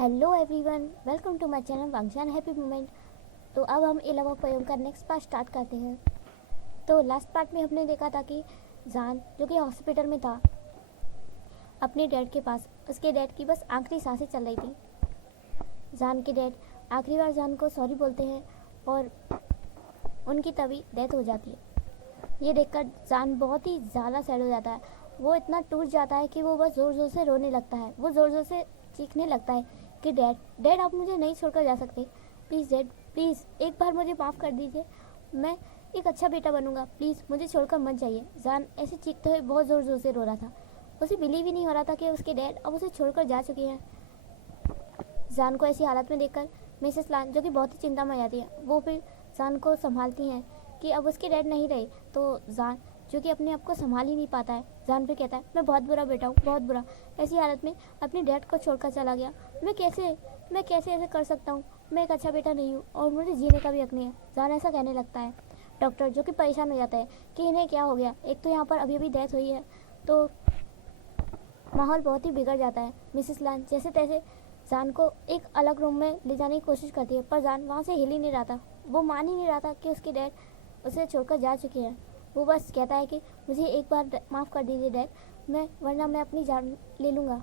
Hello everyone, welcome to my channel Wangshan happy moment. तो अब हम 11 पोएम का नेक्स्ट पार्ट स्टार्ट करते हैं। तो लास्ट पार्ट में हमने देखा था कि जान जो कि हॉस्पिटल में था अपने डैड के पास, उसके डैड की बस आखिरी सांसें चल रही थी। जान के डैड आखिरी बार जान को सॉरी बोलते हैं और उनकी तभी डेथ हो जाती है। ये देखकर जान बहुत ही ज़्यादा सैड हो जाता है। वो इतना टूट जाता है कि वो बस ज़ोर ज़ोर से रोने लगता है। वो ज़ोर ज़ोर से चीखने लगता है कि डैड डैड आप मुझे नहीं छोड़कर जा सकते। प्लीज़ डैड, प्लीज़ एक बार मुझे माफ़ कर दीजिए। मैं एक अच्छा बेटा बनूंगा। प्लीज़ मुझे छोड़कर मत जाइए। जान ऐसे चीखते हुए बहुत ज़ोर ज़ोर से रो रहा था। उसे बिलीव ही नहीं हो रहा था कि उसके डैड अब उसे छोड़कर जा चुके हैं। जान को ऐसी हालत में देखकर मिसेस लान, जो कि बहुत ही चिंता में आ जाती है, वो फिर जान को संभालती हैं कि अब उसके डैड नहीं रहे। तो जान जो कि अपने आप को संभाल ही नहीं पाता है, जान फिर कहता है मैं बहुत बुरा बेटा हूँ, बहुत बुरा। ऐसी हालत में अपने डैड को छोड़कर चला गया। मैं कैसे ऐसे कर सकता हूँ। मैं एक अच्छा बेटा नहीं हूँ और मुझे जीने का भी हक नहीं है। जान ऐसा कहने लगता है। डॉक्टर जो कि परेशान हो जाता है कि इन्हें क्या हो गया। एक तो यहाँ पर अभी अभी डेथ हुई है, तो माहौल बहुत ही बिगड़ जाता है। मिसेस लान जैसे तैसे जान को एक अलग रूम में ले जाने की कोशिश करती है, पर जान वहाँ से हिल ही नहीं रहा था। वो मान ही नहीं रहा था कि उसके डैड उसे छोड़कर जा चुके हैं। वो बस कहता है कि मुझे एक बार माफ़ कर दीजिए डैड, वरना मैं अपनी जान ले लूँगा।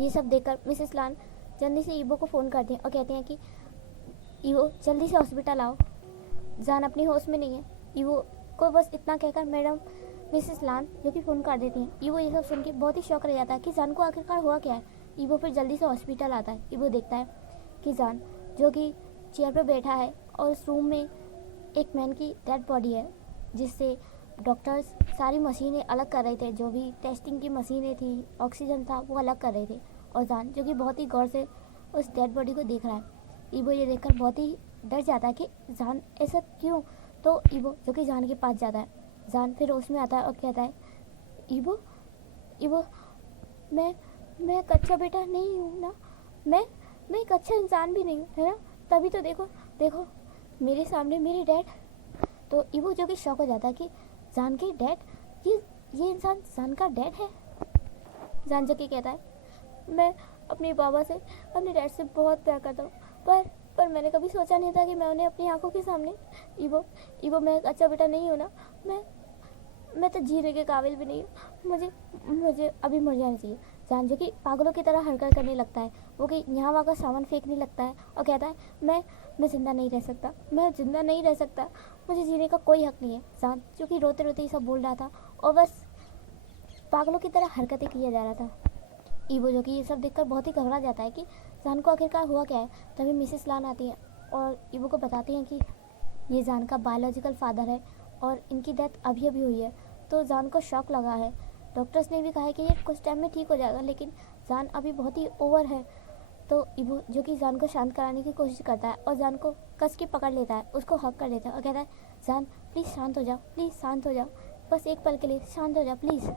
ये सब देखकर मिसेस लान जल्दी से ईवो को फ़ोन करती हैं और कहते हैं कि ईवो जल्दी से हॉस्पिटल आओ। जान अपनी होश में नहीं है। ईवो को बस इतना कहकर मैडम मिसेस लान जो कि फ़ोन कर देती हैं। ईवो ये सब सुन के बहुत ही शौक रह जाता है कि जान को आखिरकार हुआ क्या है। ईवो फिर जल्दी से हॉस्पिटल आता है। ईवो देखता है कि जान जो कि चेयर पर बैठा है और उस रूम में एक मैन की डेड बॉडी है, जिससे डॉक्टर्स सारी मशीनें अलग कर रहे थे। जो भी टेस्टिंग की मशीनें थी, ऑक्सीजन था, वो अलग कर रहे थे। और जान जो कि बहुत ही गौर से उस डेड बॉडी को देख रहा है। ईवो ये देखकर बहुत ही डर जाता है कि जान ऐसा क्यों। तो ईवो जो कि जान के पास जाता है। जान फिर उसमें आता है और कहता है ईवो ईवो मैं एक अच्छा बेटा नहीं हूँ ना। मैं एक अच्छा इंसान भी नहीं हूँ, है ना। तभी तो देखो मेरे सामने मेरे डैड। तो ईवो जो कि शॉक हो जाता है कि जान के डैड, ये इंसान जान का डैड है। जान जो कि कहता है मैं अपने पापा से, अपने डैड से बहुत प्यार करता हूँ, पर मैंने कभी सोचा नहीं था कि मैं उन्हें अपनी आंखों के सामने। ईवो मैं एक अच्छा बेटा नहीं हूँ ना। मैं तो जीने के काबिल भी नहीं हूँ। मुझे अभी मर जाना चाहिए। जान जो कि पागलों की तरह हरकत करने लगता है। वो कि यहाँ वहाँ का सामान फेंकने लगता है और कहता है मैं ज़िंदा नहीं रह सकता, मैं ज़िंदा नहीं रह सकता, मुझे जीने का कोई हक नहीं है। जान जो कि रोते रोते ही सब बोल रहा था और बस पागलों की तरह हरकतें किया जा रहा था। ईवो जो कि ये सब देखकर बहुत ही घबरा जाता है कि जान को आखिरकार हुआ क्या है। तभी मिसेस लान आती है और ईवो को बताती हैं कि ये जान का बायोलॉजिकल फादर है और इनकी डेथ अभी अभी हुई है। तो जान को शॉक लगा है। डॉक्टर्स ने भी कहा है कि ये कुछ टाइम में ठीक हो जाएगा, लेकिन जान अभी बहुत ही ओवर है। तो ईवो जो कि जान को शांत कराने की कोशिश करता है और जान को कस के पकड़ लेता है, उसको हक कर लेता है और कहता है जान प्लीज़ शांत हो जाओ, प्लीज़ शांत हो जाओ, बस एक पल के लिए शांत हो जाओ प्लीज़।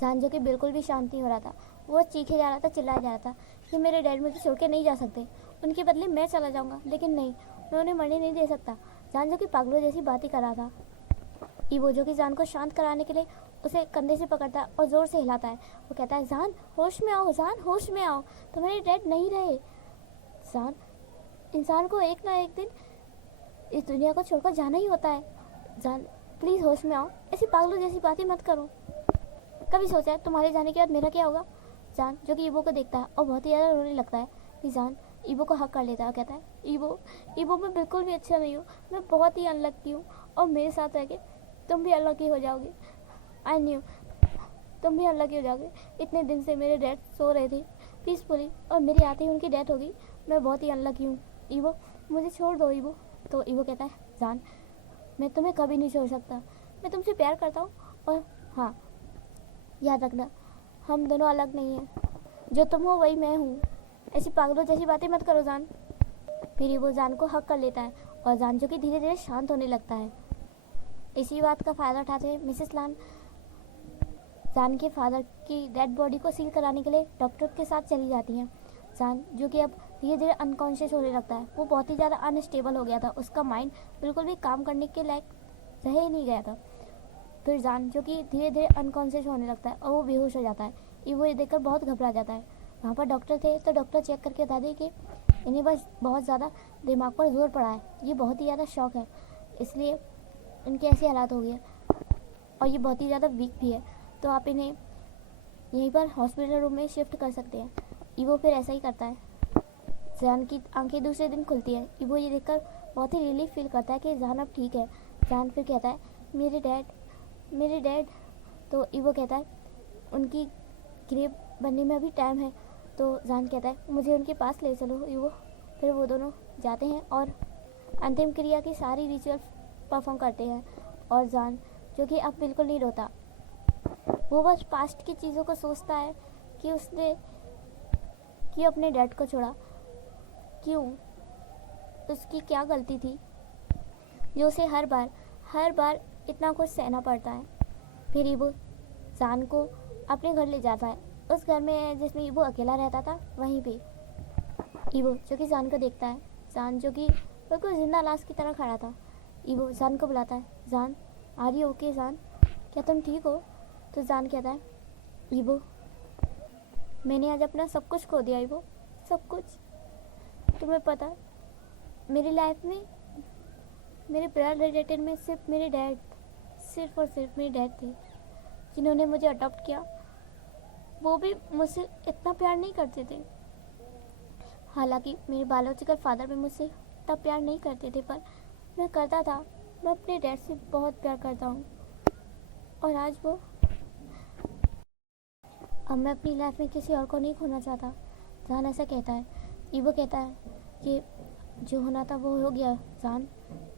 जान जो कि बिल्कुल भी शांत नहीं हो रहा था। वो चीखे जा रहा था, चिल्लाया जा रहा था कि मेरे डैड मुझे छोड़ के नहीं जा सकते, उनके बदले मैं चला जाऊँगा, लेकिन नहीं, मैं उन्हें मरने नहीं दे सकता। जान जो कि पागलों जैसी बात ही कर रहा था। ईवो जो कि जान को शांत कराने के लिए उसे कंधे से पकड़ता है और ज़ोर से हिलाता है। वो कहता है जान होश में आओ, जान होश में आओ, तुम्हारे डैड नहीं रहे। जान इंसान को एक ना एक दिन इस दुनिया को छोड़कर जाना ही होता है। जान प्लीज़ होश में आओ, ऐसी पागलों जैसी बातें मत करो। कभी सोचा है तुम्हारे जाने के बाद मेरा क्या होगा। जान जो कि ईवो को देखता है और बहुत ही ज़्यादा रोने लगता है कि जान ईवो को हक कर लेता है और कहता है ईवो मैं बिल्कुल भी अच्छा नहीं हूँ, मैं बहुत ही अनलकी हूँ और मेरे साथ रह के तुम भी अनलकी हो जाओगे। आई न्यू तुम भी अनलकी हो जाओगे। इतने दिन से मेरे डैड सो रहे थे पीसफुली और मेरी आते ही उनकी डेथ हो गई। मैं बहुत ही अनलकी हूँ ईवो, मुझे छोड़ दो ईवो। तो ईवो कहता है जान मैं तुम्हें कभी नहीं छोड़ सकता, मैं तुमसे प्यार करता हूँ और हाँ याद रखना हम दोनों अलग नहीं हैं, जो तुम हो वही मैं हूँ। ऐसी पागलों जैसी बातें मत करो जान। फिर वो जान को हक कर लेता है और जान जो कि धीरे धीरे शांत होने लगता है। इसी बात का फ़ायदा उठाते हुए मिसेस लान जान के फादर की डेड बॉडी को सील कराने के लिए डॉक्टर के साथ चली जाती हैं। जान जो कि अब धीरे धीरे अनकॉन्शियस होने लगता है। वो बहुत ही ज़्यादा अनस्टेबल हो गया था, उसका माइंड बिल्कुल भी काम करने के लायक रह ही नहीं गया था। फिर जान जो कि धीरे धीरे अनकॉन्शियस होने लगता है और वो बेहोश हो जाता है। ईवो ये देखकर बहुत घबरा जाता है। वहाँ पर डॉक्टर थे तो डॉक्टर चेक करके बता दिए कि इन्हें बस बहुत ज़्यादा दिमाग पर जोर पड़ा है, ये बहुत ही ज़्यादा शॉक है, इसलिए इनके ऐसे हालात हो गए और ये बहुत ही ज़्यादा वीक भी है, तो आप इन्हें यहीं पर हॉस्पिटल रूम में शिफ्ट कर सकते हैं। ईवो फिर ऐसा ही करता है। जान की आंखें दूसरे दिन खुलती है। ईवो ये देखकर बहुत ही रिलीफ फील करता है कि जान अब ठीक है। जान फिर कहता है मेरे डैड। तो ईवो कहता है उनकी ग्रेव बनने में अभी टाइम है। तो जान कहता है मुझे उनके पास ले चलो ईवो। फिर वो दोनों जाते हैं और अंतिम क्रिया की सारी रिचुअल परफॉर्म करते हैं। और जान जो कि अब बिल्कुल नहीं रोता, वो बस पास्ट की चीज़ों को सोचता है कि उसने क्यों अपने डैड को छोड़ा, क्यों, उसकी क्या गलती थी जो उसे हर बार इतना कुछ सहना पड़ता है। फिर ईवो जान को अपने घर ले जाता है, उस घर में जिसमें ईवो अकेला रहता था वहीं पे। ईवो जो कि जान को देखता है, जान जो कि बिल्कुल जिंदा लाश की तरह खड़ा था। ईवो जान को बुलाता है, जान आ रही ओके जान, क्या तुम ठीक हो? तो जान कहता है ईवो मैंने आज अपना सब कुछ खो दिया ईवो, सब कुछ। तुम्हें पता मेरी लाइफ में मेरे ब्लड रिलेटेड में सिर्फ और सिर्फ मेरे डैड थे जिन्होंने मुझे अडॉप्ट किया। वो भी मुझसे इतना प्यार नहीं करते थे, हालांकि मेरे बायोलॉजिकल फादर भी मुझसे इतना प्यार नहीं करते थे, पर मैं करता था। मैं अपने डैड से बहुत प्यार करता हूँ और आज वो, अब मैं अपनी लाइफ में किसी और को नहीं खोना चाहता। जान ऐसा कहता है। ईवो कहता है कि जो होना था वो हो गया जान।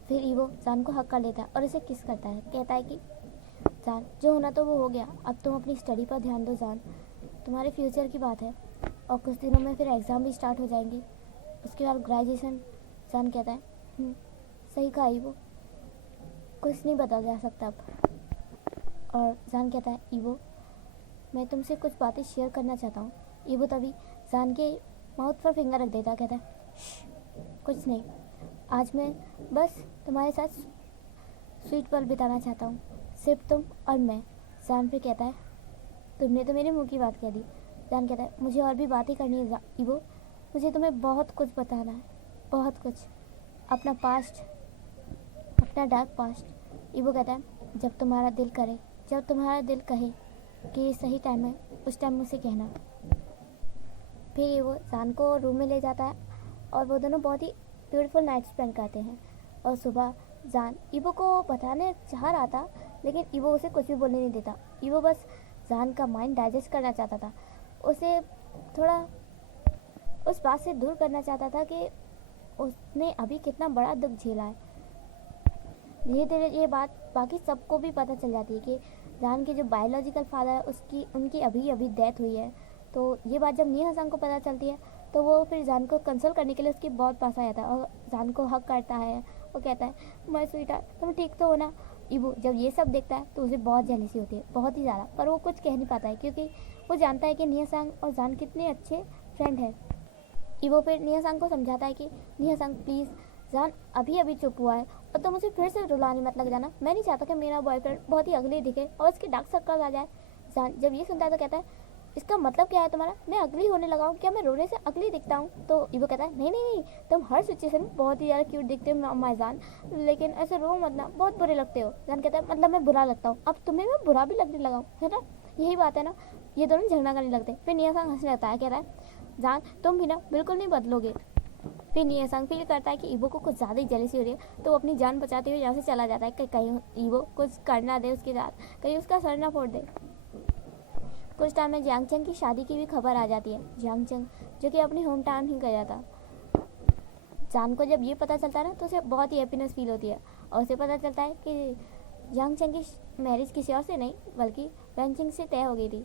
फिर ईवो जान को हक कर लेता है और उसे किस करता है, कहता है कि जान जो होना तो वो हो गया, अब तुम अपनी स्टडी पर ध्यान दो जान, तुम्हारे फ्यूचर की बात है और कुछ दिनों में फिर एग्ज़ाम भी स्टार्ट हो जाएंगे, उसके बाद ग्रेजुएशन। जान कहता है सही कहा ईवो, कुछ नहीं बदल जा सकता अब। और जान कहता है ईवो मैं तुमसे कुछ बातें शेयर करना चाहता हूँ। ईवो तभी जान के माउथ पर फिंगर रख देता, कहता है कुछ नहीं, आज मैं बस तुम्हारे साथ स्वीट पल बिताना चाहता हूँ, सिर्फ तुम और मैं। जान फिर कहता है तुमने तो मेरे मुंह की बात कह दी। जान कहता है मुझे और भी बातें करनी है ईवो, मुझे तुम्हें बहुत कुछ बताना है, बहुत कुछ, अपना पास्ट, अपना डार्क पास्ट। ईवो कहता है जब तुम्हारा दिल करे, जब तुम्हारा दिल कहे कि ये सही टाइम है, उस टाइम मुझसे कहना। फिर वो जान को रूम में ले जाता है और वो दोनों बहुत ही ब्यूटीफुल नाइट स्पेंड करते हैं। और सुबह जान ईवो को बताने चाह रहा था, लेकिन ईवो उसे कुछ भी बोलने नहीं देता। ईवो बस जान का माइंड डाइजेस्ट करना चाहता था, उसे थोड़ा उस बात से दूर करना चाहता था कि उसने अभी कितना बड़ा दुख झेला है। धीरे धीरे ये बात बाकी सबको भी पता चल जाती है कि जान के जो बायोलॉजिकल फादर है उनकी अभी डेथ हुई है। तो ये बात जब नी हसन को पता चलती है तो वो फिर जान को कंसोल करने के लिए उसके बहुत पास आ जाता है और जान को हक करता है। वो कहता है माय स्वीटहार्ट तुम ठीक तो हो ना। ईवो जब ये सब देखता है तो उसे बहुत जेलसी होती है, बहुत ही ज़्यादा, पर वो कुछ कह नहीं पाता है क्योंकि वो जानता है कि निया सांग और जान कितने अच्छे फ्रेंड हैं। ईवो फिर निया सांग को समझाता है कि निया सांग प्लीज़, जान अभी चुप हुआ है और तुम उसे फिर से रुलाने मत लग जाना। मैं नहीं चाहता कि मेरा बॉयफ्रेंड बहुत ही अगली दिखे और उसके डार्क सर्कल आ जाए। जान जब ये सुनता है तो कहता है इसका मतलब क्या है तुम्हारा, मैं अगली होने लगा हूँ क्या, मैं रोने से अगली दिखता हूँ? तो ईवो कहता है नहीं, तुम हर सिचुएशन में बहुत ही ज़्यादा क्यूट दिखते हो माय जान, लेकिन ऐसे रो मत ना, बहुत बुरे लगते हो। जान कहता है मतलब मैं बुरा लगता हूँ, अब तुम्हें मैं बुरा भी लगने लगा हूँ, है ना, यही बात है ना। ये दोनों झगड़ा करने लगते। फिर निया सांग हंसने लगता है, कह रहा है जान तुम भी ना बिल्कुल नहीं बदलोगे। फिर निया सांग फील करता है कि ईवो को कुछ ज़्यादा ही जेलसी हो रही है, तो वो अपनी जान बचाते हुए यहाँ से चला जाता है कि कहीं ईवो कुछ करना दे उसके साथ, कहीं उसका सर ना फोड़ दे। कुछ टाइम में जियांगचंग की शादी की भी खबर आ जाती है। जियांगचंग जो कि अपनी होम टाउन ही गया था। जान को जब ये पता चलता है ना तो उसे बहुत ही हैप्पीनेस फील होती है और उसे पता चलता है कि जियांगचंग की मैरिज किसी और से नहीं बल्कि वैनचिंग से तय हो गई थी,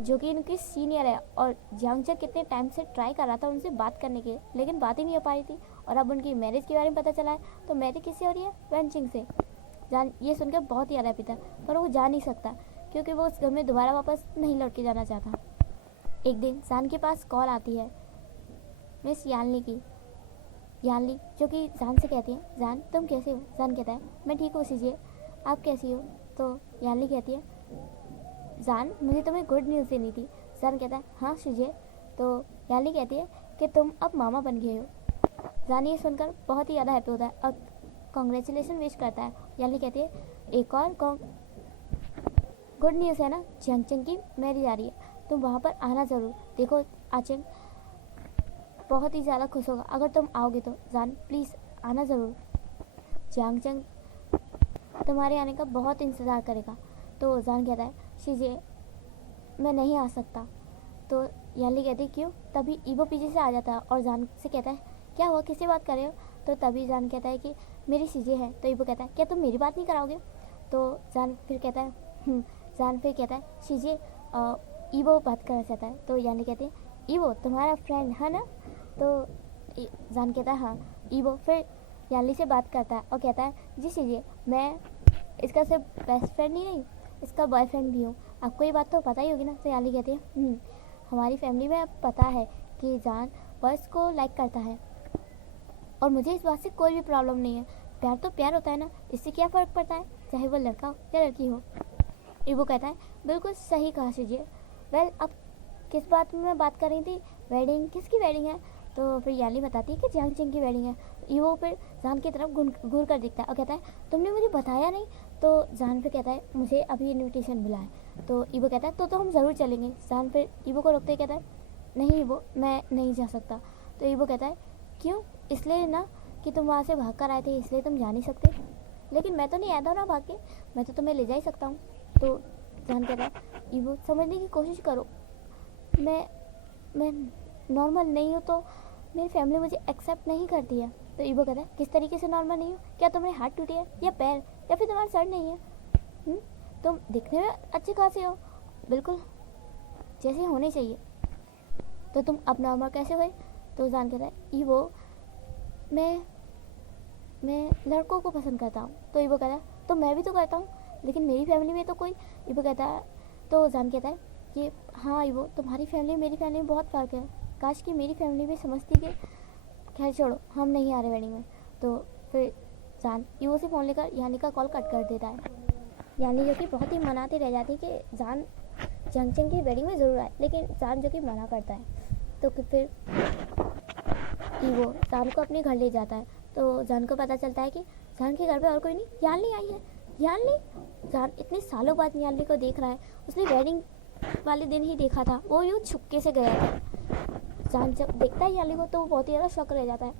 जो कि उनकी सीनियर है। और जियांगचंग कितने टाइम से ट्राई कर रहा था उनसे बात करने के लिए, लेकिन बात ही नहीं हो पा रही थी। और अब उनकी मैरिज के बारे में पता चला है तो मैरिज किससे हो रही है, वैनचिंग से। जान ये सुनकर बहुत ही ज़्यादा हैप्पी था, पर वो जा नहीं सकता क्योंकि वो उस घर में दोबारा वापस नहीं लौट के जाना चाहता। एक दिन जान के पास कॉल आती है मिस यानली की। यानली जो कि जान से कहती है जान तुम कैसे हो। जान कहता है मैं ठीक हूँ सीजिए, आप कैसी हो। तो यानली कहती है जान मुझे तुम्हें गुड न्यूज़ देनी थी। जान कहता है हाँ शीजे। तो याली कहती है कि तुम अब मामा बन गए हो। जान ये सुनकर बहुत ही ज़्यादा हैप्पी होता है और कॉन्ग्रेचुलेसन विश करता है। याली कहती है एक और गुड न्यूज़ है ना, जंगचंग की मैरिज आ रही है, तुम वहाँ पर आना ज़रूर। देखो आचेंग बहुत ही ज़्यादा खुश होगा अगर तुम आओगे तो। जान प्लीज़ आना ज़रूर, जंगचंग तुम्हारे आने का बहुत इंतज़ार करेगा। तो जान कहता है शीजे मैं नहीं आ सकता। तो याली कहती है क्यों। तभी ईवो पीछे से आ जाता है और जान से कहता है क्या हुआ, किससे बात कर रहे हो। तो तभी जान कहता है कि मेरी शीजे है। तो ईवो कहता है क्या तुम मेरी बात नहीं कराओगे। तो जान फिर कहता है जान फिर कहता है शीजे ईवो बात करना चाहता है। तो याली कहती है ईवो तुम्हारा फ्रेंड है ना। तो जान कहता है हाँ। ईवो फिर याली से बात करता है और कहता है जी शीजे मैं इसका सिर्फ बेस्ट फ्रेंड ही नहीं, इसका बॉयफ्रेंड भी हूँ। आपको ये बात तो पता ही होगी ना। तो याली कहती है हमारी फैमिली में अब पता है कि जान बॉयज़ को लाइक करता है और मुझे इस बात से कोई भी प्रॉब्लम नहीं है। प्यार तो प्यार होता है ना, इससे क्या फ़र्क पड़ता है चाहे वो लड़का हो या लड़की हो। ईवो कहता है बिल्कुल सही कहा शीजिए। वेल अब किस बात में मैं बात कर रही थी, वेडिंग, किसकी वेडिंग है। तो फिर याली बताती है कि जंगचंग की वेडिंग है। ईवो फिर जान की तरफ घूर कर दिखता है और कहता है तुमने मुझे बताया नहीं। तो जान फिर कहता है मुझे अभी इन्विटेशन मिला है। तो ईवो कहता है तो हम ज़रूर चलेंगे। जान फिर ईवो को रोकते कहता है नहीं ईवो मैं नहीं जा सकता। तो ईवो कहता है क्यों, इसलिए ना कि तुम वहाँ से भाग कर आए थे इसलिए तुम जा नहीं सकते। लेकिन मैं तो नहीं आया था ना भाग के, मैं तो तुम्हें ले जा ही सकता हूँ। तो जान कहता है ईवो समझने की कोशिश करो, मैं नॉर्मल नहीं हूँ तो मेरी फैमिली मुझे एक्सेप्ट नहीं करती है। तो ईवो कहता है किस तरीके से नॉर्मल नहीं हो, क्या तुम्हारे हाथ टूटे हैं या पैर या फिर तुम्हारा सर नहीं है। तुम दिखने में अच्छे खासे हो, बिल्कुल जैसे होने चाहिए, तो तुम अब नॉर्मल कैसे हुए। तो जान कहता है ईवो मैं लड़कों को पसंद करता हूँ। तो ईवो कहता है तो मैं भी तो करता हूँ लेकिन मेरी फैमिली में तो कोई। ईवो कहता है तो जान कहता है कि हाँ ईवो तुम्हारी फैमिली मेरी फैमिली में बहुत फ़र्क है, काश कि मेरी फैमिली भी समझती कि खैर छोड़ो हम नहीं आ रहे वेडिंग में। तो फिर जान ईवो से फ़ोन लेकर यानी का कॉल कट कर देता है। यानी जो कि बहुत ही मनाती रह जाती है कि जान जंगचंग की वेडिंग में ज़रूर आए, लेकिन जान जो कि मना करता है। तो फिर ईवो जान को अपने घर ले जाता है। तो जान को पता चलता है कि जान के घर पे और कोई नहीं, याली आई है। याली जान इतने सालों बाद याली को देख रहा है, उसने वेडिंग वाले दिन ही देखा था, वो यूँ छुपके से गया था। जान जब देखता है याली को तो वो बहुत ही ज़्यादा शौक रह जाता है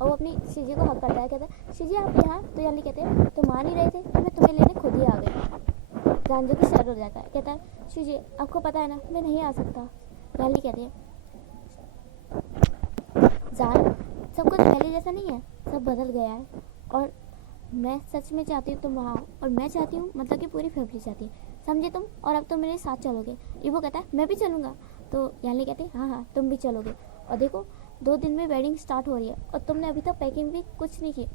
और वो अपनी शीजी को हक करता है, कहता है शीजी आप यहाँ। तो याली कहते हैं तुम आ नहीं रहे थे तो मैं तुम्हें लेने खुद ही आ गई। जान जो कि सर हो जाता है, कहता है शीजी आपको पता है ना मैं नहीं आ सकता। याली कहती है जान सब कुछ पहले जैसा नहीं है, सब बदल गया है और मैं सच में चाहती हूँ तुम वहाँ आओ और मैं चाहती हूँ मतलब कि पूरी फैमिली चाहती है, समझे तुम, और अब तुम मेरे साथ चलोगे। ईवो कहता है मैं भी चलूँगा। तो याली कहती है हाँ हाँ तुम भी चलोगे और देखो 2 दिन में वेडिंग स्टार्ट हो रही है और तुमने अभी तक पैकिंग भी कुछ नहीं की,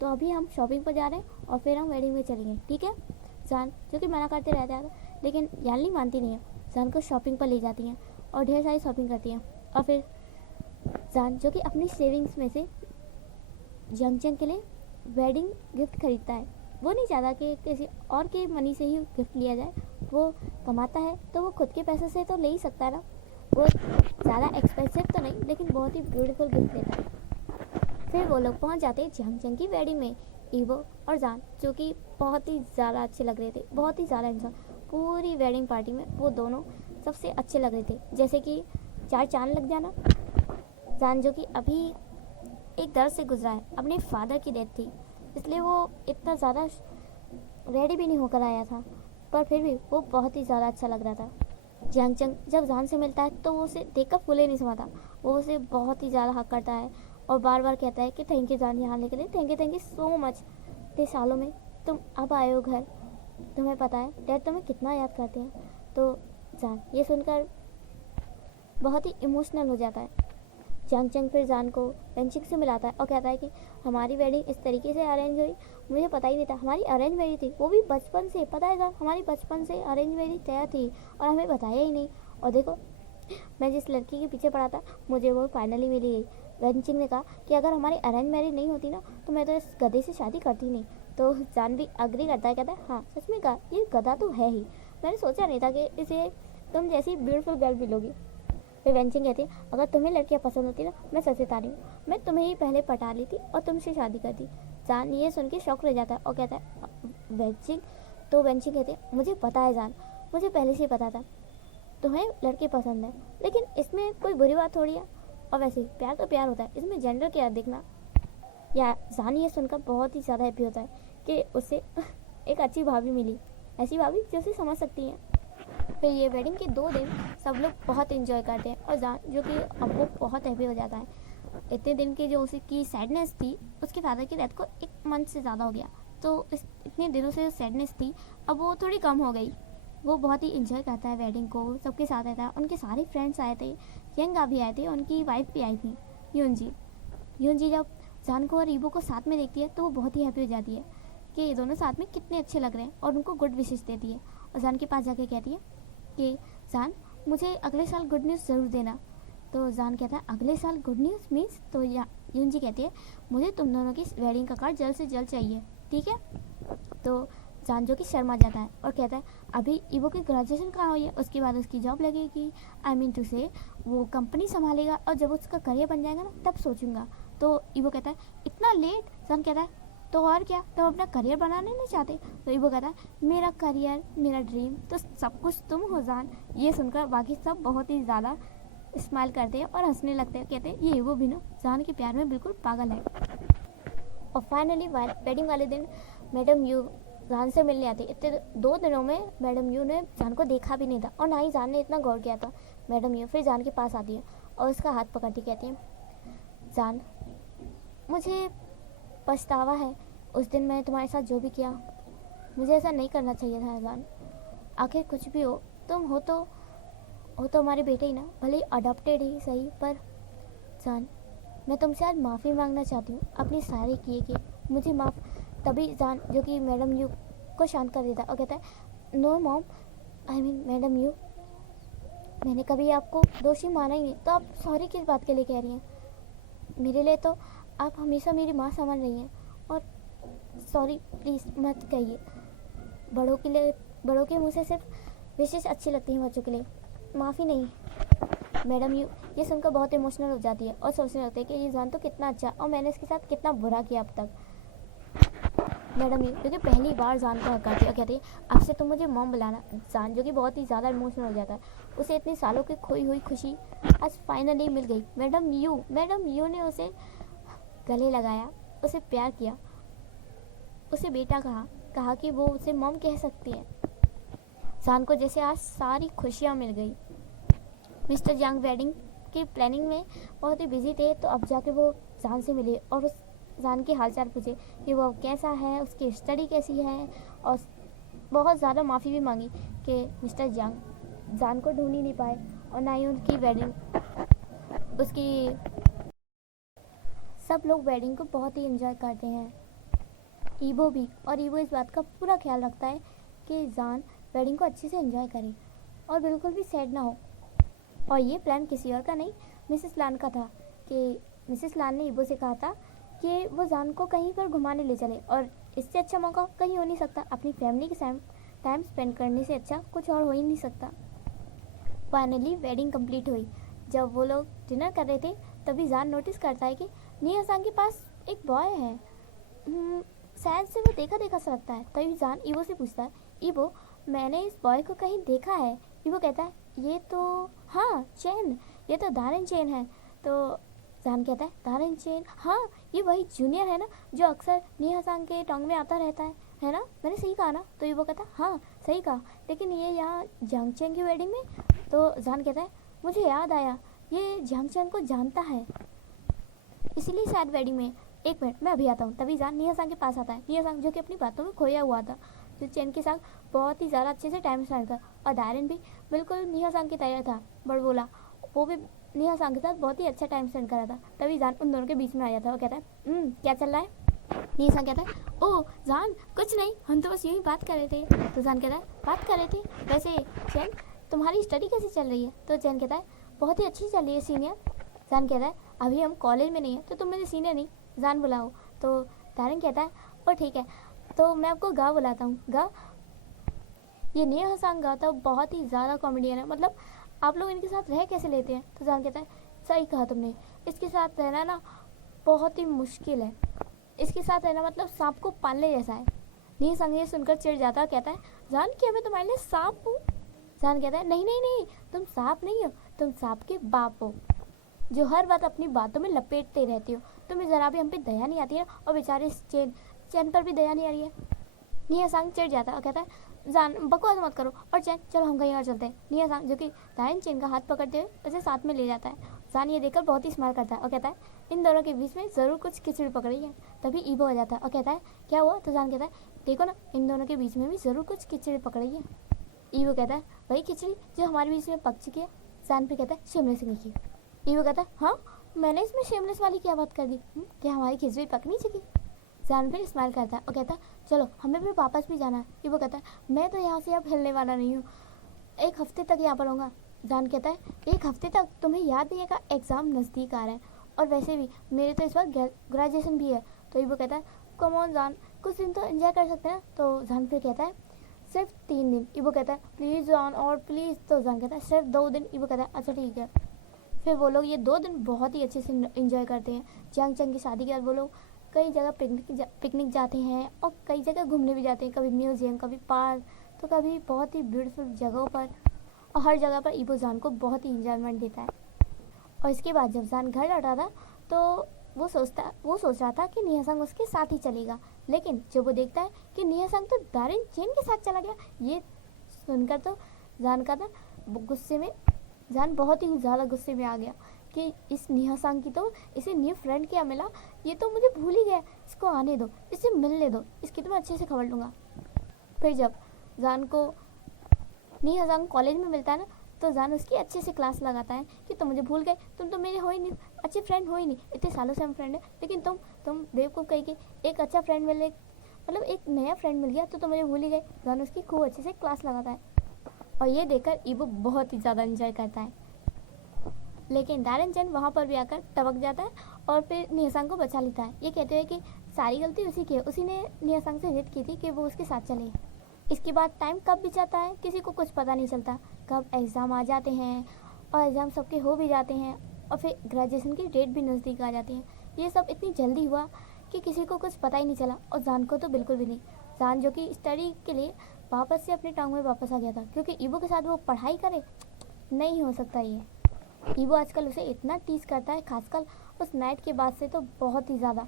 तो अभी हम शॉपिंग पर जा रहे हैं और फिर हम वेडिंग में चलेंगे, ठीक है। जान जो कि मना करते रहता है लेकिन याली मानती नहीं है, जान को शॉपिंग पर ले जाती हैं और ढेर सारी शॉपिंग करती हैं। और फिर जान जो कि अपनी सेविंग्स में से जंगचंग के लिए वेडिंग गिफ्ट खरीदता है। वो नहीं चाहता कि किसी और के मनी से ही गिफ्ट लिया जाए, वो कमाता है तो वो खुद के पैसे से तो ले ही सकता है ना, वो ज़्यादा एक्सपेंसिव तो नहीं लेकिन बहुत ही ब्यूटीफुल गिफ्ट लेता है। फिर वो लोग पहुंच जाते हैं जंगचंग की वेडिंग में। ईवो और जान जो कि बहुत ही ज़्यादा अच्छे लग रहे थे, बहुत ही ज़्यादा इंसान, पूरी वेडिंग पार्टी में वो दोनों सबसे अच्छे लग रहे थे, जैसे कि 4 चांद लग जाना। जान जो कि अभी एक दर्द से गुजरा है, अपने फादर की डेथ थी इसलिए वो इतना ज़्यादा रेडी भी नहीं होकर आया था, पर फिर भी वो बहुत ही ज़्यादा अच्छा लग रहा था। जंगचंग जब जान से मिलता है तो वो उसे देखकर फूले नहीं समाता, वो उसे बहुत ही ज़्यादा हक करता है और बार बार कहता है कि थैंक यू जान यहाँ आने के लिए, थैंक यू सो मच। इतने सालों में तुम अब आए हो घर, तुम्हें पता है डैड तुम्हें कितना याद करते हैं। तो जान ये सुनकर बहुत ही इमोशनल हो जाता है। जंगचंग फिर जान को वेंचिंग से मिलाता है और कहता है कि हमारी वेडिंग इस तरीके से अरेंज हुई, मुझे पता ही नहीं था, हमारी अरेंज मैरिज थी, वो भी बचपन से, पता है जान हमारी बचपन से अरेंज मैरिज तय थी और हमें बताया ही नहीं। और देखो मैं जिस लड़की के पीछे पड़ा था मुझे वो फाइनली मिली गई। वेंचिंग ने कहा कि अगर हमारी अरेंज मैरिज नहीं होती ना तो मैं तो इस गधे से शादी करती नहीं। तो जान भी अग्री करता है, कहता है हाँ सच में कहा, ये गधा तो है ही, मैंने सोचा नहीं था कि इसे तुम जैसी ब्यूटीफुल गर्ल मिलोगी। फिर वेंचिंग कहती है अगर तुम्हें लड़कियाँ पसंद होती ना, मैं सच बता रही हूँ, मैं तुम्हें ही पहले पटा लेती और तुमसे शादी करती। जान ये सुन के शौक रह जाता है और कहता है वेंचिंग। तो वेंचिंग कहती है मुझे पता है जान, मुझे पहले से ही पता था तुम्हें लड़के पसंद है, लेकिन इसमें कोई बुरी बात थोड़ी है। और वैसे प्यार तो प्यार होता है, इसमें जेंडर क्या देखना। या जान ये सुनकर बहुत ही ज़्यादा हैप्पी होता है कि उसे एक अच्छी भाभी मिली, ऐसी भाभी जो उसे समझ सकती है। फिर ये वेडिंग के 2 दिन सब लोग बहुत इंजॉय करते हैं और जान जो कि अब वो बहुत हैप्पी हो जाता है। इतने दिन की जो उसकी सैडनेस थी, उसके फादर की डेथ को 1 मंथ से ज़्यादा हो गया, तो इतने दिनों से सैडनेस थी अब वो थोड़ी कम हो गई। वो बहुत ही इंजॉय करता है वेडिंग को, सबके साथ रहता है। उनके सारे फ्रेंड्स आए थे, यंगा भी आए थे, उनकी वाइफ भी आई थी यूनजी जब जान को और ईबो को साथ में देखती है तो वो बहुत ही हैप्पी हो जाती है कि ये दोनों साथ में कितने अच्छे लग रहे हैं और उनको गुड विशेष देती है। और जान के पास जाके कहती है कि जान मुझे अगले साल गुड न्यूज़ ज़रूर देना। तो जान कहता है अगले साल गुड न्यूज़ मीन्स, तो यूनजी कहती है मुझे तुम दोनों की वेडिंग का कार्ड जल्द से जल्द चाहिए, ठीक है। तो जान जो कि शर्मा जाता है और कहता है अभी ईवो की ग्रेजुएशन कहाँ हुई है, उसके बाद उसकी जॉब लगेगी, आई मीन टू से वो कंपनी संभालेगा और जब उसका करियर बन जाएगा ना तब सोचूंगा। तो ईवो कहता है इतना लेट। जान कहता है तो और क्या, तुम अपना करियर बनाने नहीं चाहते। तो ईवो कहता है मेरा करियर मेरा ड्रीम तो सब कुछ तुम हो जान। ये सुनकर बाकी सब बहुत ही ज़्यादा स्माइल करते हैं और हंसने लगते हैं, कहते हैं ये ईवो भी ना जान के प्यार में बिल्कुल पागल है। और फाइनली वेडिंग वाले दिन मैडम यू जान से मिलने आती। इतने 2 दिनों में मैडम यू ने जान को देखा भी नहीं था और ना ही जान ने इतना गौर किया था। मैडम यू फिर जान के पास आती है और उसका हाथ पकड़ती कहती है जान मुझे पछतावा है उस दिन मैं तुम्हारे साथ जो भी किया, मुझे ऐसा नहीं करना चाहिए था जान। आखिर कुछ भी हो तुम हो तो हमारे बेटे ही ना, भले ही अडॉप्टेड ही सही, पर जान मैं तुमसे आज माफ़ी मांगना चाहती हूँ अपनी सारे किए के, मुझे माफ़। तभी जान जो कि मैडम यू को शांत कर देता है और कहता है no mom, I mean madam you, मैंने कभी आपको दोषी माना ही नहीं, तो आप सॉरी किस बात के लिए कह रही हैं। मेरे लिए तो आप हमेशा मेरी माँ समझ रही हैं और सॉरी प्लीज़ मत कहिए। बड़ों के मुँह से सिर्फ विशेष अच्छी लगती हैं, बच्चों के लिए माफ़ी नहीं। मैडम यू ये सुनकर बहुत इमोशनल हो जाती है और सोचने लगती है कि ये जान तो कितना अच्छा और मैंने इसके साथ कितना बुरा किया अब तक। मैडम यू जो कि पहली बार जान को हकाती है और कहती है आपसे तो मुझे मॉम बुलाना। जान जो कि बहुत ही ज़्यादा इमोशनल हो जाता है, उसे इतनी सालों की खोई हुई खुशी आज फाइनली मिल गई। मैडम यू ने उसे गले लगाया, उसे प्यार किया, उसे बेटा कहा कि वो उसे मॉम कह सकती है। जान को जैसे आज सारी खुशियाँ मिल गई। मिस्टर यांग वेडिंग की प्लानिंग में बहुत ही बिजी थे, तो अब जाके वो जान से मिले और उस जान की हालचाल पूछे कि वो कैसा है, उसकी स्टडी कैसी है, और बहुत ज़्यादा माफ़ी भी मांगी कि मिस्टर यांग जान को ढूंढ ही नहीं पाए और ना ही उनकी वेडिंग उसकी। सब लोग वेडिंग को बहुत ही एंजॉय करते हैं, ईबो भी, और ईबो इस बात का पूरा ख्याल रखता है कि जान वेडिंग को अच्छे से एंजॉय करे और बिल्कुल भी सैड ना हो। और ये प्लान किसी और का नहीं, मिसेस लान का था कि मिसेस लान ने ईबो से कहा था कि वो जान को कहीं पर घुमाने ले चले, और इससे अच्छा मौका कहीं हो नहीं सकता। अपनी फैमिली के साथ टाइम स्पेंड करने से अच्छा कुछ और हो ही नहीं सकता। फाइनली वेडिंग कंप्लीट हुई। जब वो लोग डिनर कर रहे थे तभी जान नोटिस करता है कि निया सांग के पास एक बॉय है, शायद से वो देखा सा लगता है। तभी जान ईबो से पूछता है ईबो मैंने इस बॉय को कहीं देखा है। ईबो कहता है ये तो हाँ चैन, ये तो दारेन चैन है। तो जान कहता है दारेन चैन, हाँ ये वही जूनियर है ना जो अक्सर निया सांग के टोंग में आता रहता है ना, मैंने सही कहा ना। तो ईबो कहता है हाँ सही कहा, लेकिन ये यहाँ जांग चैन की वेडिंग में। तो जान कहता है मुझे याद आया, ये जांग चैन को जानता है, इसीलिए शायद वेडिंग में। 1 मिनट मैं अभी आता हूँ। तभी जान निया सांग के पास आता है। निया सांग जो कि अपनी बातों में खोया हुआ था, जो चैन के साथ बहुत ही ज़्यादा अच्छे से टाइम स्पेंड कर, और दायरन भी बिल्कुल निया सांग की तरह था, बड़बोला, वो भी निया सांग के साथ बहुत ही अच्छा टाइम स्पेंड कर रहा था। तभी जान उन दोनों के बीच में आ जाता है और कहता है क्या चल रहा है। निया सांग कहता है ओ जान कुछ नहीं, हम तो बस यूँ ही बात कर रहे थे। तो जान कहता है बात कर रहे थे, वैसे चैन तुम्हारी स्टडी कैसी चल रही है। तो चैन कहता है बहुत ही अच्छी चल रही है सीनियर। जान कहता है अभी हम कॉलेज में नहीं है तो तुम मेरे सीनियर नहीं, जान बुलाओ। तो दायरन कहता है ओ ठीक है, तो मैं आपको गा बुलाता हूँ, गा। ये नेहा सांगा तो बहुत ही ज़्यादा कॉमेडियन है, मतलब आप लोग इनके साथ रह कैसे लेते हैं। तो जान कहता है सही कहा तुमने, इसके साथ रहना ना बहुत ही मुश्किल है, इसके साथ रहना मतलब सांप को पालने जैसा है। नेहा सांग ये सुनकर चिढ़ जाता है, कहता है जान क्या मैं तुम्हारे लिए सांप हूँ। जान कहता है नहीं नहीं नहीं, तुम सांप नहीं हो, तुम सांप के बाप हो, जो हर बात अपनी बातों में लपेटते रहती हो। तुम्हें जरा भी हम पे दया नहीं आती है, और बेचारे चैन चैन पर भी दया नहीं आ रही है। नेहा सांग चिढ़ जाता है और कहता है जान बकवास मत करो, और चैन चलो हम कहीं और चलते हैं। नेहा सांग जो कि दायन चैन का हाथ पकड़ते हुए उसे साथ में ले जाता है। जान ये देखकर बहुत ही स्माइल करता है और कहता है इन दोनों के बीच में ज़रूर कुछ खिचड़ी पक रही है। तभी ईबो आ जाता है और कहता है क्या हुआ। तो जान कहता है देखो ना, इन दोनों के बीच में भी ज़रूर कुछ खिचड़ी पक रही है। ईबो कहता है वही खिचड़ी जो हमारे बीच में पक चुकी है। जान फिर कहता है शिमले सिंह की। ईबो कहता है हाँ, मैंने इसमें शिमलेस वाली क्या बात कर दी, क्या हमारी खिचड़ी पक नहीं चुकी। जान फिर स्माइल करता है और कहता है चलो हमें फिर वापस भी जाना है। ईबो कहता है मैं तो यहाँ से अब हिलने वाला नहीं हूँ, 1 हफ्ते तक यहाँ पर रहूँगा। जान कहता है 1 हफ्ते तक, तुम्हें याद नहीं है का एग्ज़ाम नज़दीक आ रहा है, और वैसे भी मेरे तो इस बार ग्रेजुएशन भी है। तो ईबो कहता है कम ऑन जान, कुछ दिन तो एंजॉय कर सकते हैं। तो जान फिर कहता है सिर्फ 3 दिन। ईबो कहता है प्लीज़ जान और प्लीज़। तो जान कहता है सिर्फ 2 दिन। ईबो कहता है अच्छा ठीक है। फिर वो लोग ये 2 दिन बहुत ही अच्छे से इंजॉय करते हैं। चंग चंग की शादी के बाद वो लोग कई जगह पिकनिक जाते हैं, और कई जगह घूमने भी जाते हैं, कभी म्यूज़ियम, कभी पार्क, तो कभी बहुत ही ब्यूटीफुल जगहों पर, और हर जगह पर ईबो जान को बहुत ही इंजॉयमेंट देता है। और इसके बाद जब जान घर लौटा था तो वो सोच रहा था कि नेहा सांग उसके साथ ही चलेगा, लेकिन जब वो देखता है कि नेहा सांग तो दारिन चेन के साथ चला गया, ये सुनकर तो जान का था गुस्से में, जान बहुत ही ज़्यादा गुस्से में आ गया कि इस नेहा सांग की तो इसे न्यू फ्रेंड क्या मिला, ये तो मुझे भूल ही गया, इसको आने दो, इसे मिलने दो, इसकी तो मैं अच्छे से खबर लूँगा। फिर जब जान को नेहा सांग कॉलेज में मिलता है ना, तो जान उसकी अच्छे से क्लास लगाता है कि तुम मुझे भूल गए, तुम तो मेरे हो ही नहीं, अच्छे फ्रेंड हो ही नहीं, इतने सालों से हम फ्रेंड हैं, लेकिन तुम बेवकूफ़ कही कि एक अच्छा फ्रेंड मिले, मतलब एक नया फ्रेंड मिल गया तो तुम मुझे भूल ही गए। जान उसकी खूब अच्छे से क्लास लगाता है, और ये देखकर ईबो बहुत ही ज़्यादा इंजॉय करता है। लेकिन दारन चंद वहाँ पर भी आकर टपक जाता है और फिर नेहा सांग को बचा लेता है। ये कहते हैं कि सारी गलती उसी की है, उसी ने नेहा सांग से जिद की थी कि वो उसके साथ चले। इसके बाद टाइम कब बीत जाता है किसी को कुछ पता नहीं चलता, कब एग्ज़ाम आ जाते हैं, और एग्ज़ाम सबके हो भी जाते हैं, और फिर ग्रेजुएशन की डेट भी नज़दीक आ जाती है। ये सब इतनी जल्दी हुआ कि किसी को कुछ पता ही नहीं चला, और जान को तो बिल्कुल भी नहीं। जान जो कि स्टडी के लिए वापस से अपने टाउन में वापस आ गया था, क्योंकि ईबो के साथ वो पढ़ाई करे, नहीं हो सकता ये। ईबो आजकल उसे इतना टीज करता है, खासकर उस नाइट के बाद से तो बहुत ही ज़्यादा।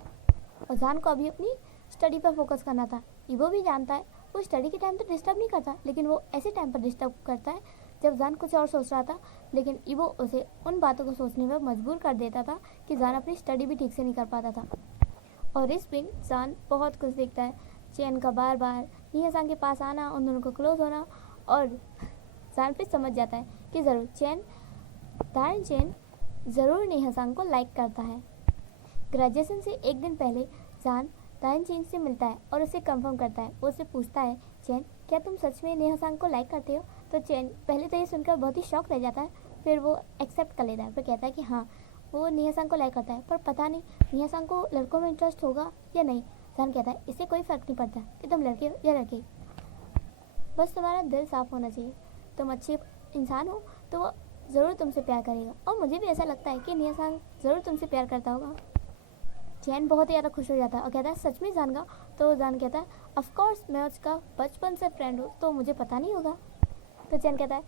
और जान को अभी अपनी स्टडी पर फोकस करना था। ईबो भी जानता है वो स्टडी के टाइम तो डिस्टर्ब नहीं करता, लेकिन वो ऐसे टाइम पर डिस्टर्ब करता है जब जान कुछ और सोच रहा था, लेकिन ईबो उसे उन बातों को सोचने में मजबूर कर देता था कि जान अपनी स्टडी भी ठीक से नहीं कर पाता था। और इस दिन जान बहुत कुछ देखता है, चैन का बार बार नेहा सांग के पास आना, उन दोनों को क्लोज होना, और जान फिर समझ जाता है कि ज़रूर दारन चैन ज़रूर नेहा सांग को लाइक करता है। ग्रेजुएशन से 1 दिन पहले जान दारन चैन से मिलता है और उसे कंफर्म करता है। वो उससे पूछता है चैन क्या तुम सच में नेहा सांग को लाइक करते हो। तो चैन पहले तो ये सुनकर बहुत ही शॉक रह जाता है, फिर वो एक्सेप्ट कर लेता है, फिर कहता है कि हाँ वो नेहा सांग को लाइक करता है, पर पता नहीं नेहा सांग को लड़कों में इंटरेस्ट होगा या नहीं। जान कहता है इससे कोई फ़र्क नहीं पड़ता कि तुम लड़के हो या लड़की, बस तुम्हारा दिल साफ़ होना चाहिए, तुम अच्छे इंसान हो तो वो ज़रूर तुमसे प्यार करेगा। और मुझे भी ऐसा लगता है कि नेहा सांग ज़रूर तुमसे प्यार करता होगा। चैन बहुत ही ज़्यादा खुश हो जाता है और कहता है सच में जान का। तो जान कहता है ऑफ कोर्स मैं उसका बचपन से फ्रेंड हूँ, तो मुझे पता नहीं होगा। तो चैन कहता है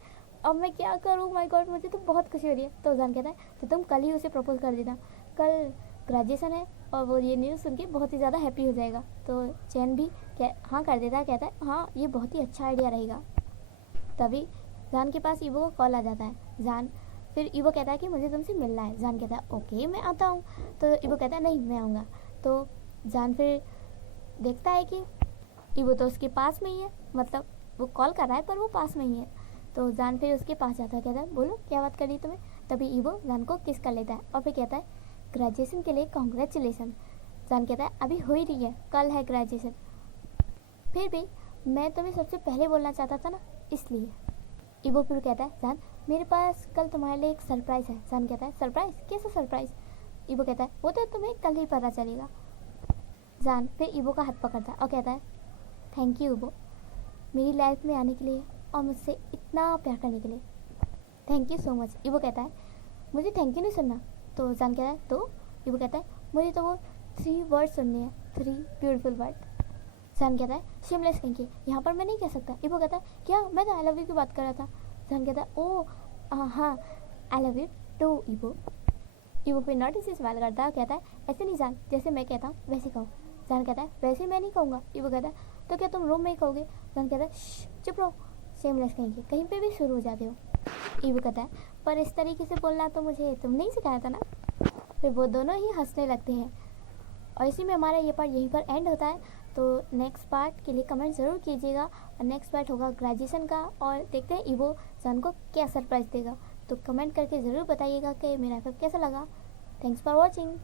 अब मैं क्या करूँ, माय गॉड मुझे तो बहुत खुशी हो रही है। तो जान कहता है तो तुम कल ही उसे प्रपोज कर देना, कल ग्रेजुएशन है और वो ये न्यूज़ सुन के बहुत ही ज़्यादा हैप्पी हो जाएगा। तो चैन भी हाँ कर देता है, कहता है हाँ ये बहुत ही अच्छा आइडिया रहेगा। तभी जान के पास ईबो को कॉल आ जाता है। फिर ईबो कहता है कि मुझे तुमसे मिलना है। जान कहता है ओके मैं आता हूँ। तो ईबो कहता है नहीं मैं आऊँगा। तो जान फिर देखता है कि ईबो तो उसके पास में ही है, मतलब वो कॉल कर रहा है पर वो पास में ही है। तो जान फिर उसके पास जाता है, कहता है बोलो क्या बात करी तुम्हें। तभी ईबो जान को किस कर लेता है और फिर कहता है ग्रेजुएशन के लिए कॉन्ग्रेचुलेसन। जान कहता है अभी हो ही रही है, कल है ग्रेजुएशन। फिर भी मैं तुम्हें सबसे पहले बोलना चाहता था ना, इसलिए। ईबो फिर कहता है जान मेरे पास कल तुम्हारे लिए एक सरप्राइज़ है। जान कहता है सरप्राइज़, कैसा सरप्राइज़। ईबो कहता है वो तो तुम्हें कल ही पता चलेगा। जान फिर ईबो का हाथ पकड़ता है और कहता है थैंक यू ईबो, मेरी लाइफ में आने के लिए और मुझसे इतना प्यार करने के लिए। Thank you so much. Evo कहता है मुझे थैंक यू नहीं सुनना। तो जान कहता है तो? ईवो कहता है मुझे तो वो 3 वर्ड सुनने हैं, 3 ब्यूटीफुल वर्ड। जान कहता है शेमलेस कहेंगे, यहाँ पर मैं नहीं कह सकता। ईवो कहता है क्या? मैं तो आई लव यू की बात कर रहा था। जान कहता है ओ हाँ आई लव यू टू ईवो। ईवो फिर नोटिस से सवाल करता है, कहता है ऐसे नहीं जान, जैसे मैं कहता हूँ वैसे कहो। जान कहता है वैसे मैं नहीं कहूँगा। ईवो कहता है तो क्या तुम रूम में ही कहोगे? जान कहता है चुप रहो, शेमलेस कहेंगे, कहीं पे भी शुरू हो जाते हो। ईवो कहता है पर इस तरीके से बोलना तो मुझे तुमने ही सिखाया था ना। फिर वो दोनों ही हंसने लगते हैं और इसी में हमारा ये पार्ट यहीं पर एंड होता है। तो नेक्स्ट पार्ट के लिए कमेंट ज़रूर कीजिएगा और नेक्स्ट पार्ट होगा ग्रेजुएशन का और देखते हैं ईवो जान को क्या सरप्राइज़ देगा। तो कमेंट करके ज़रूर बताइएगा कि मेरा एफएफ कैसा लगा। Thanks for watching.